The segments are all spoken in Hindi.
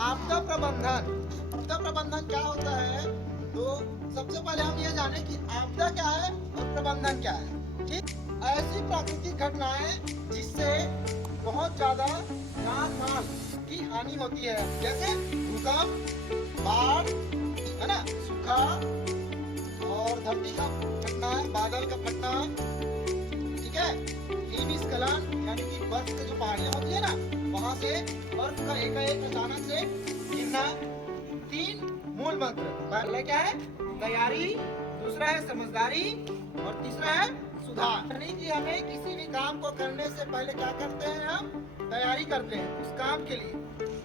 आपदा प्रबंधन। आपदा प्रबंधन क्या होता है? तो सबसे पहले हम ये जाने कि आपदा क्या है और प्रबंधन क्या है। ठीक, ऐसी प्राकृतिक घटनाएं जिससे बहुत ज्यादा जान माल की हानि होती है, जैसे भूकंप, बाढ़, है ना, सूखा और धरती का फटना, बादल का फटना, ठीक है, हिमस्खलन यानी कि बर्फ की जो पहाड़ियां होती है ना, वहां से बर्फ का एकाएक अचानक से गिरना। 3 मूल मंत्र। पहला क्या है? तैयारी, दूसरा है समझदारी और तीसरा है सुधार। यानी कि हमें किसी भी काम को करने से पहले क्या करते हैं? हम तैयारी करते हैं उस काम के लिए।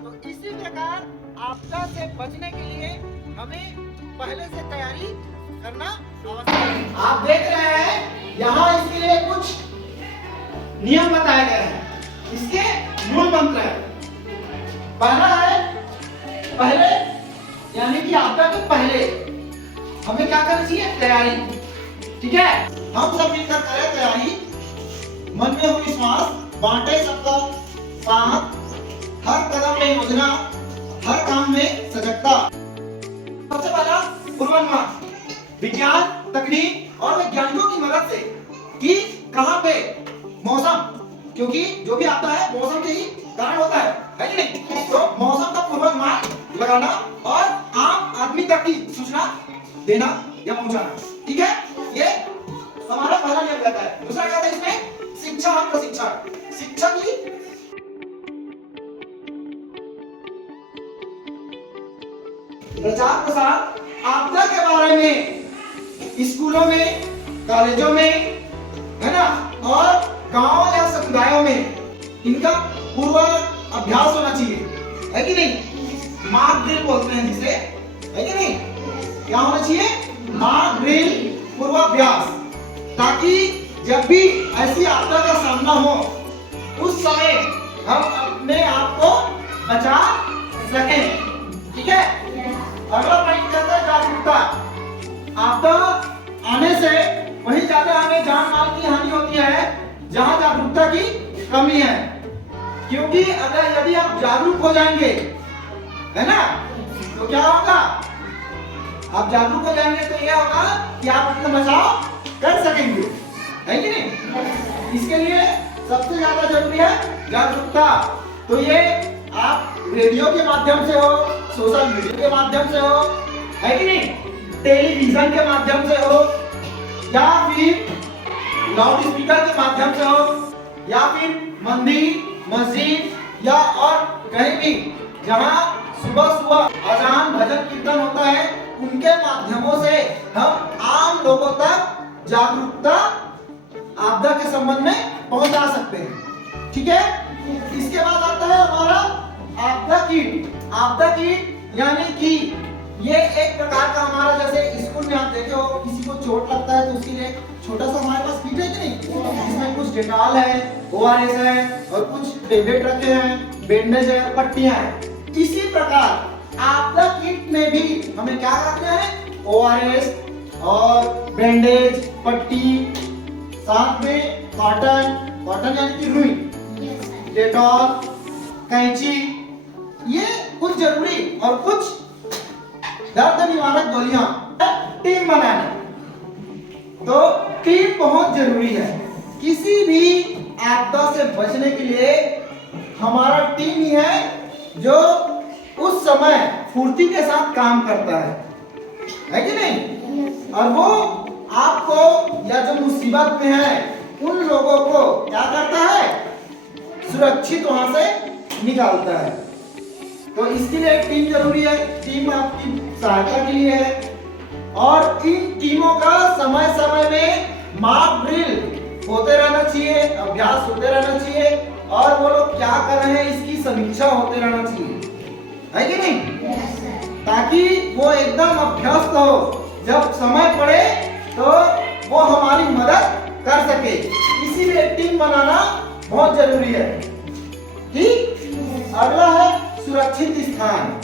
तो इसी प्रकार आपदा से बचने के लिए हमें पहले से तैयारी करना आवश्यक है। आप देख रहे हैं यहाँ इसके लिए कुछ नियम बताए गए हैं। इसके मूल मंत्र है। पहला है पहले, यानी कि आपदा के पहले हमें क्या करना चाहिए? तैयारी। ठीक है, हम सब मिलकर करें तैयारी। मन में हो विश्वास, बांटे सबका साथ, हर कदम में योजना, हर काम में सजगता। सबसे पहला पूर्वानुमान, विज्ञान, तकनीक और वैज्ञानिकों की मदद से कि कहां पे मौसम, क्योंकि जो भी आता है मौसम के ही कारण होता है कि नहीं? तो मौसम का पूर्वानुमान लगाना और आम आदमी तक की सूचना देना या पहुंचाना। ठीक है, ये हमारा पहला नियम रहता है। दूसरा क्या है इसमें? शिक्षा और प्रशिक्षण। शिक्षा की प्रचार प्रसार आपदा के बारे में स्कूलों में, कॉलेजों में, है ना, और गांव या समुदायों में इनका पूर्व अभ्यास होना चाहिए, है कि नहीं? मॉक ड्रिल बोलते हैं जिसे, है कि नहीं? क्या होना चाहिए? मॉक ड्रिल, पूर्वाभ्यास, ताकि जब भी ऐसी आपदा का सामना हो उस समय हम अपने आप को बचा सकें। ठीक है, अगला पॉइंट कहता है जागरूकता। आपदा आने से वहीं ज्यादा हमें जान माल की हानि होती है जहां जागरूकता की कमी है। क्योंकि अगर यदि आप जागरूक हो जाएंगे, है ना, तो क्या होगा? आप जागरूक हो जाएंगे तो यह होगा कि आप अपना बचाव कर सकेंगे, है कि नहीं? इसके लिए सबसे ज्यादा जरूरी है जागरूकता। तो ये आप रेडियो के माध्यम से हो, सोशल मीडिया के माध्यम से हो, है कि नहीं, टेलीविजन के माध्यम से हो, या फिर लाउड स्पीकर के माध्यम से हो, या फिर मंदिर, मस्जिद या और कहीं भी जहां सुबह सुबह अजान, भजन, कीर्तन होता है, उनके माध्यमों से हम आम लोगों तक जागरूकता आपदा के संबंध में पहुंचा सकते हैं। ठीक है, इसके बाद आता है हमारा आपदा किट। आपदा किट यानी कि ये एक प्रकार का हमारा, जैसे स्कूल में आप देखे हो किसी को चोट लगता है तो उसके लिए छोटा सा हमारे पास किट है कि नहीं? इसमें कुछ डेटॉल है, ORS है और कुछ टेबलेट रखे हैं, बैंडेज है, पट्टियां हैं। इसी प्रकार आपदा किट में भी हमें क्या रखना है? ORS और बैंडेज, पट्टी, साथ में कॉटन यानी कि रुई, डेटॉल, कैंची, ये कुछ जरूरी और कुछ दर्द निवारक गोलियां। टीम बनाना, तो टीम बहुत जरूरी है। किसी भी आपदा से बचने के लिए हमारा टीम ही है जो उस समय फुर्ती के साथ काम करता है कि नहीं? और वो आपको या जो मुसीबत में है उन लोगों को क्या करता है? सुरक्षित वहां से निकालता है। तो इसके लिए एक टीम जरूरी है। टीम आपकी सहायता के लिए है और इन टीमों का समय समय में मॉक ड्रिल होते रहना चाहिए, अभ्यास होते रहना चाहिए और वो लोग क्या कर रहे हैं इसकी समीक्षा होते रहना चाहिए, है कि नहीं? ताकि वो एकदम अभ्यस्त हो, जब समय पड़े तो वो हमारी मदद कर सके। इसीलिए टीम बनाना बहुत जरूरी है। ठीक, अगला है सुरक्षित स्थान।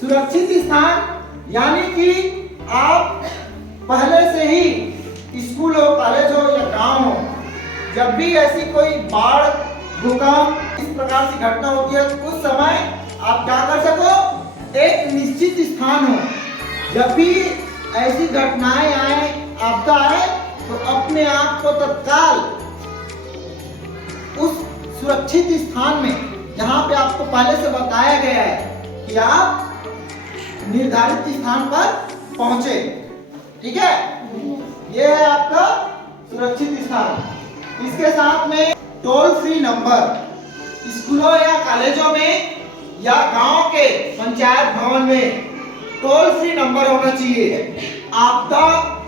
सुरक्षित स्थान यानी कि आप पहले से ही स्कूल हो, कॉलेज हो या गांव हो, जब भी ऐसी कोई बाढ़, भूकंप इस प्रकार की घटना होती है तो उस समय आप क्या कर सको, एक निश्चित स्थान हो। जब भी ऐसी घटनाएं आए, आपदा आए, तो अपने आप को तत्काल उस सुरक्षित स्थान में, जहां पे आपको पहले से बताया गया है कि आप निर्धारित स्थान पर पहुंचे। ठीक है, यह है आपका सुरक्षित स्थान। इसके साथ में टोल फ्री नंबर स्कूलों या कॉलेजों में या गांव के पंचायत भवन में टोल फ्री नंबर होना चाहिए आपदा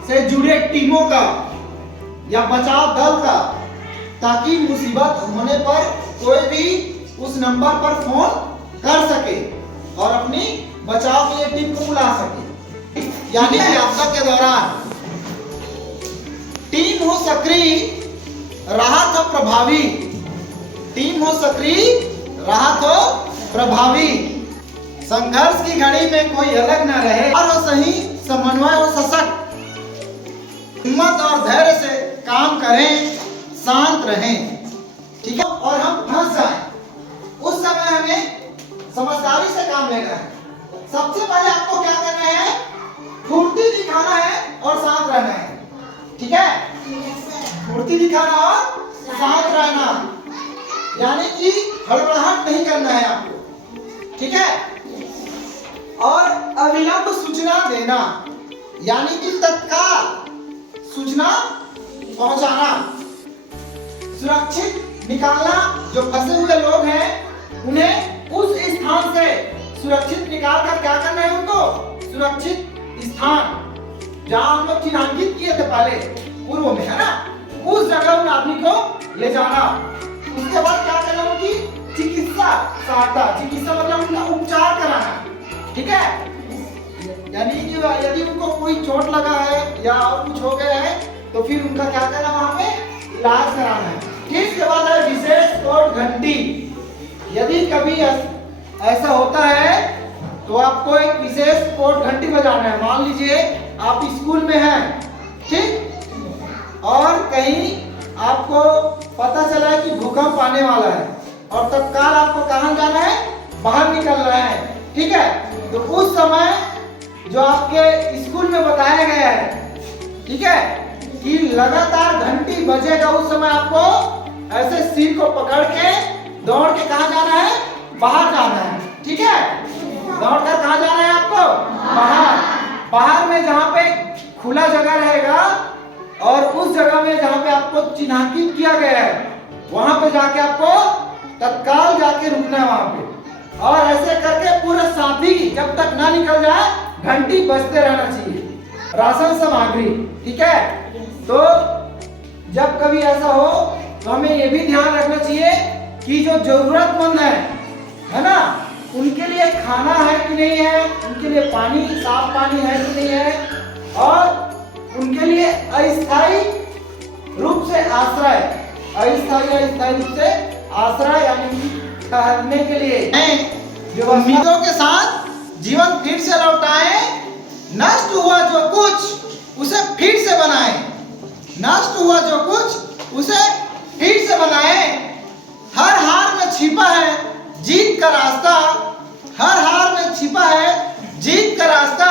से जुड़े टीमों का या बचाव दल का, ताकि मुसीबत होने पर कोई भी उस नंबर पर फोन कर सके और अपनी बचाव के लिए टीम को बुला सके। यानी कि आपदा के दौरान टीम हो सक्रिय, राहत हो प्रभावी। टीम हो सक्रिय, राहत हो प्रभावी। संघर्ष की घड़ी में कोई अलग न रहे और हो सही समन्वय हो सशक्त। हिम्मत और धैर्य से काम करें, शांत रहें। ठीक है, और हम फंस जाएं उस समय हमें समझदारी से काम लेना है। सबसे पहले आपको क्या करना है, फुर्ती दिखाना है और शांत रहना है। ठीक है, फुर्ती दिखाना और शांत रहना, यानी कि हड़बड़ाहट नहीं करना है आपको। ठीक है, और अविलंब सूचना देना, यानी कि तत्काल सूचना पहुंचाना, सुरक्षित निकालना। जो फंसे हुए लोग हैं उन्हें उस स्थान से सुरक्षित निकाल कर क्या करना है, उनको सुरक्षित स्थान जहां हम लोग चिन्हांकित किए थे पहले पूर्व में, है ना, उस जगह उन आदमी को ले जाना। उसके बाद क्या करना, उनकी चिकित्सा सहायता, चिकित्सा मतलब उनका उपचार कराना। ठीक है, यानी कि यदि उनको कोई चोट लगा है या और कुछ हो गया है तो फिर उनका क्या करना, वहां पे इलाज कराना है। फिर इसके बाद है विशेष कोड घंटी। यदि कभी ऐसा होता है तो आपको एक विशेष कोड घंटी बजाना है। मान लीजिए आप स्कूल में हैं, ठीक, और कहीं आपको पता चला है कि भूकंप आने वाला है और तत्काल आपको कहां जाना है, बाहर निकलना है। ठीक है, तो उस समय जो आपके स्कूल में बताया गया है, ठीक है, कि लगातार घंटी बजेगा, उस समय आपको ऐसे सिर को पकड़ के दौड़ के कहां जाना है, बाहर जाना है। ठीक है, दौड़कर कहां जाना है आपको, बाहर। बाहर में जहां पे खुला जगह रहेगा और उस जगह में जहां पे आपको चिन्हांकित किया गया है वहां पे जाके आपको तत्काल जाके रुकना है वहां पे, और ऐसे करके पूरा साथी जब तक ना निकल जाए घंटी बजते रहना चाहिए। राशन सामग्री, ठीक है, तो जब कभी ऐसा हो तो हमें ये भी ध्यान रखना चाहिए कि जो जरूरतमंद है ना, उनके लिए खाना है कि नहीं है, उनके लिए पानी, साफ पानी है कि नहीं है, और उनके लिए अस्थायी रूप से आश्रय, अस्थायी रूप से आश्रय यानी ठहरने के लिए जो उम्मीदों के साथ जीवन फिर से लौटाएं। नष्ट हुआ जो कुछ उसे फिर से बनाएं, नष्ट हुआ जो कुछ उसे फिर से बनाएं। हर हार में छिपा है जीत का रास्ता, हर हार में छिपा है जीत का रास्ता।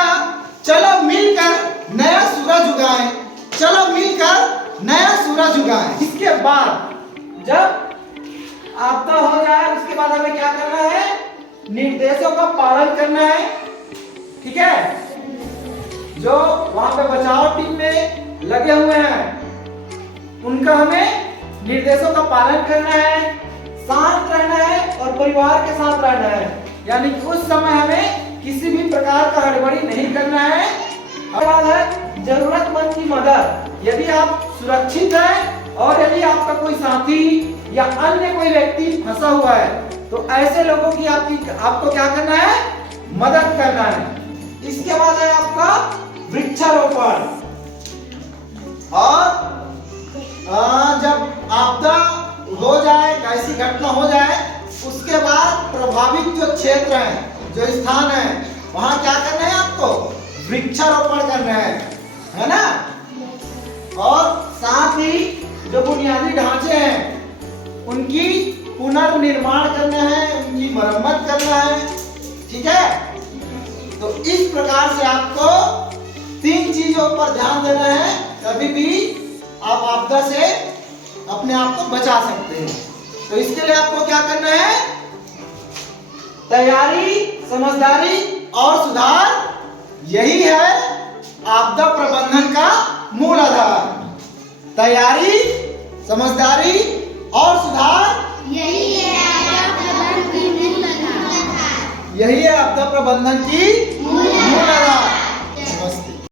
चलो मिलकर नया सूरज उगाएं, चलो मिलकर नया सूरज उगाएं। इसके बाद जब आपदा हो जाए उसके बाद हमें क्या करना है, निर्देशों का पालन करना है। ठीक है, जो वहां पे बचाव टीम में लगे हुए हैं उनका हमें निर्देशों का पालन करना है, शांत रहना है और परिवार के साथ रहना है। यानी कि उस समय हमें किसी भी प्रकार का हड़बड़ी नहीं करना है। और है जरूरतमंद की मदद। यदि आप सुरक्षित हैं और यदि आपका कोई साथी या अन्य कोई व्यक्ति फंसा हुआ है तो ऐसे लोगों की आपको क्या करना है, मदद करना है। इसके बाद है आपका वृक्षारोपण। और जब आपदा हो जाए, ऐसी घटना हो जाए, उसके बाद प्रभावित जो क्षेत्र है, जो स्थान है, वहां क्या करना है, आपको वृक्षारोपण करना है ना। और साथ ही जो बुनियादी ढांचे हैं उनकी पुनर्निर्माण करना है, उनकी मरम्मत करना है। ठीक है, तो इस प्रकार से आपको 3 चीजों पर ध्यान देना है, तभी भी आप आपदा से अपने आप को बचा सकते हैं। तो इसके लिए आपको क्या करना है? तैयारी, समझदारी और सुधार, यही है आपदा प्रबंधन का मूल आधार। तैयारी, समझदारी और सुधार, यही है आपदा प्रबंधन की